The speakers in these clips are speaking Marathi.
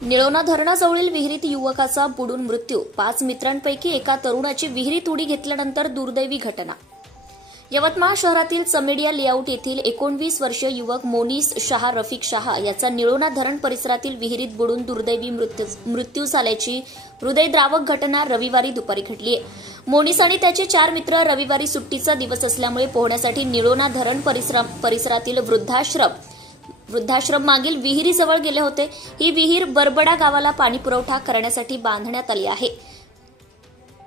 निळोणा धरणाजवळील विहिरीत युवकाचा बुडून मृत्यू, 5 मित्रांपैकी एका तरुणाची विहिरीत उडी घेतल्यानंतर दुर्दैवी घटना। यवतमाळ शहरातील चमेडिया लेआउट येथील 19 वर्षीय युवक मोनिस शाह रफिक शाह याचा निळोणा धरण परिसरातील विहिरीत बुडून दुर्दैवी मृत्यू झाल्याची हृदयद्रावक घटना रविवारी दुपारी घडली आहे। मोनिस आणि त्याचे 4 मित्र रविवारी सुट्टीचा दिवस असल्यामुळे पोहण्यासाठी निळोणा धरण परिसरातील वृद्धाश्रम मागील विहिरीजवळ गेले होते। ही विहीर बरबडा गावाला पाणी पुरवठा करण्यासाठी बांधण्यात आली आहे।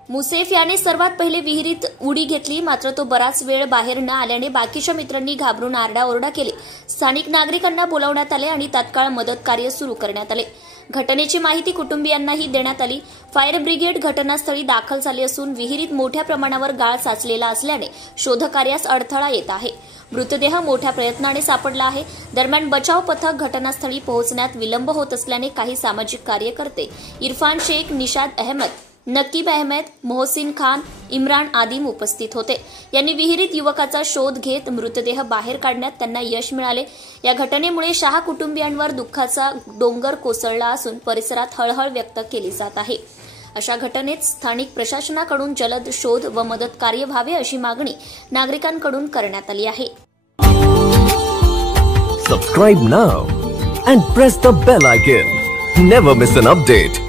मुसेफ याने सर्वात पहिले विहिरीत उडी घेतली, मात्र तो बराच वेळ बाहेर न आल्याने बाकीच्या मित्रांनी घाबरून आरडाओरडा केली। स्थानिक नागरिकांना बोलावण्यात आले आणि तात्काळ मदत कार्य सुरू करण्यात आले। घटनेची माहिती कुटुंबियांनाही देण्यात आली। फायर ब्रिगेड घटनास्थळी दाखल झाले असून विहिरीत मोठ्या प्रमाणावर गाळ साचलेला असल्याने शोधकार्यास अडथळा येत आहे। मृतदेह मोठ्या प्रयत्नाने सापडला आहे। दरम्यान बचाव पथक घटनास्थळी पोहोचण्यात विलंब होत असल्याने काही सामाजिक कार्यकर्ते इरफान शेख, निशाद अहमद, नकीब अहमद, मोहसिन खान, इम्रान आदिम उपस्थित होते। यांनी विहिरीत युवकाचा शोध घेत मृतदेह बाहेर काढण्यात त्यांना यश मिळाले। या घटनेमुळे शाह कुटुंबियांवर दुःखाचा डोंगर कोसळला असून परिसरात हळहळ व्यक्त केली जात आहे। अशा घटनेत स्थानिक प्रशासनाकडून जलद शोध व मदत कार्य व्हावे अशी मागणी नागरिकांकडून करण्यात आली आहे। Subscribe now and press the bell icon. Never miss an update.